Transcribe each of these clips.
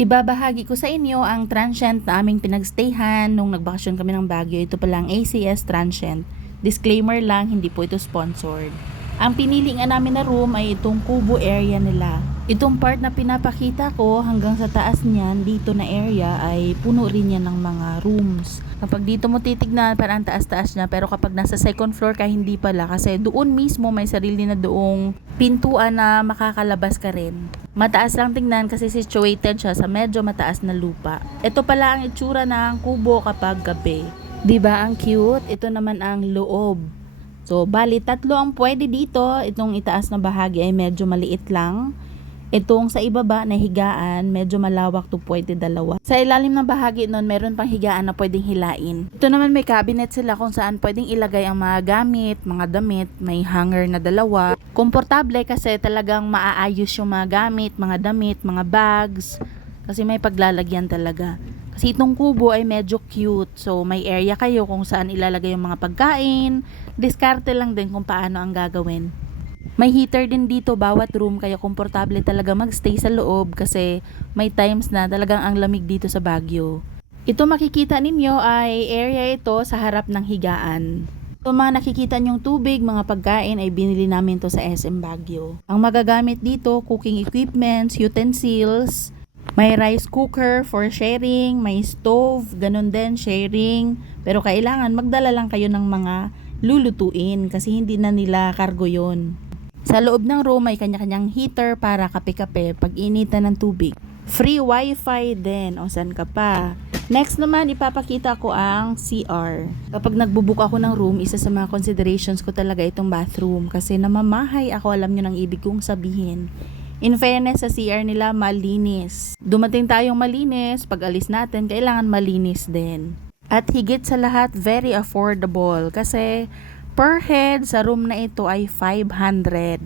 Ibabahagi ko sa inyo ang transient na aming pinagstayhan nung nagbakasyon kami ng Baguio. Ito pala ang ACS Transient. Disclaimer lang, hindi po ito sponsored. Ang pinili nga namin na room ay itong kubo area nila. Itong part na pinapakita ko hanggang sa taas niyan, dito na area ay puno rin yan ng mga rooms. Kapag dito mo titignan, parang taas-taas niya. Pero kapag nasa second floor ka, hindi pala. Kasi doon mismo may sarili na doong pintuan na makakalabas ka rin. Mataas lang tingnan kasi situated siya sa medyo mataas na lupa. Ito pala ang itsura ng kubo kapag gabi. Diba ang cute? Ito naman ang loob. So, bali tatlo ang pwede dito. Itong itaas na bahagi ay medyo maliit lang. Itong sa ibaba na higaan, medyo malawak to, pwede dalawa. Sa ilalim ng bahagi nun, meron pang higaan na pwedeng hilain. Ito naman may cabinet sila kung saan pwedeng ilagay ang mga gamit, mga damit. May hanger na dalawa. Komportable kasi talagang maaayos yung mga gamit, mga damit, mga bags. Kasi may paglalagyan talaga. Kasi itong kubo ay medyo cute. So may area kayo kung saan ilalagay yung mga pagkain. Diskarte lang din kung paano ang gagawin. May heater din dito bawat room kaya komportable talaga magstay sa loob kasi may times na talagang ang lamig dito sa Baguio. Ito makikita ninyo ay area ito sa harap ng higaan. Ito mga nakikita nyong tubig, mga pagkain ay binili namin to sa SM Baguio. Ang magagamit dito, cooking equipments, utensils, may rice cooker for sharing, may stove, ganun din sharing. Pero kailangan magdala lang kayo ng mga lulutuin kasi hindi na nila kargo yon. Sa loob ng room may kanya-kanyang heater para kape-kape pag initan ng tubig. Free wifi din o saan ka pa. Next naman ipapakita ko ang CR. Kapag nagbubook ako ng room, isa sa mga considerations ko talaga itong bathroom kasi namamahay ako, alam nyo ng ibig kong sabihin. In fairness sa CR nila malinis. Dumating tayong malinis, pag alis natin kailangan malinis din. At higit sa lahat very affordable kasi per head sa room na ito ay 500.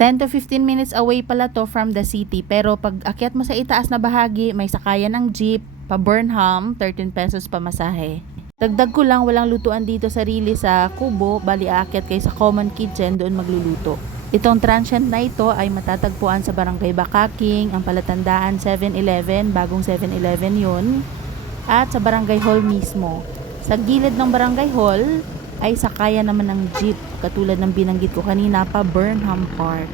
10 to 15 minutes away pala to from the city. Pero pag akyat mo sa itaas na bahagi, may sakayan ng jeep, pa Burnham, 13 pesos pamasahe. Dagdag ko lang, walang lutuan dito sarili sa kubo, bali aakyat kayo sa common kitchen, doon magluluto. Itong transient na ito ay matatagpuan sa Barangay Bakaking, ang Palatandaan 7-Eleven, bagong 7-Eleven yun, at sa Barangay Hall mismo. Sa gilid ng Barangay Hall, ay sakaya naman ng jeep katulad ng binanggit ko kanina pa Burnham Park.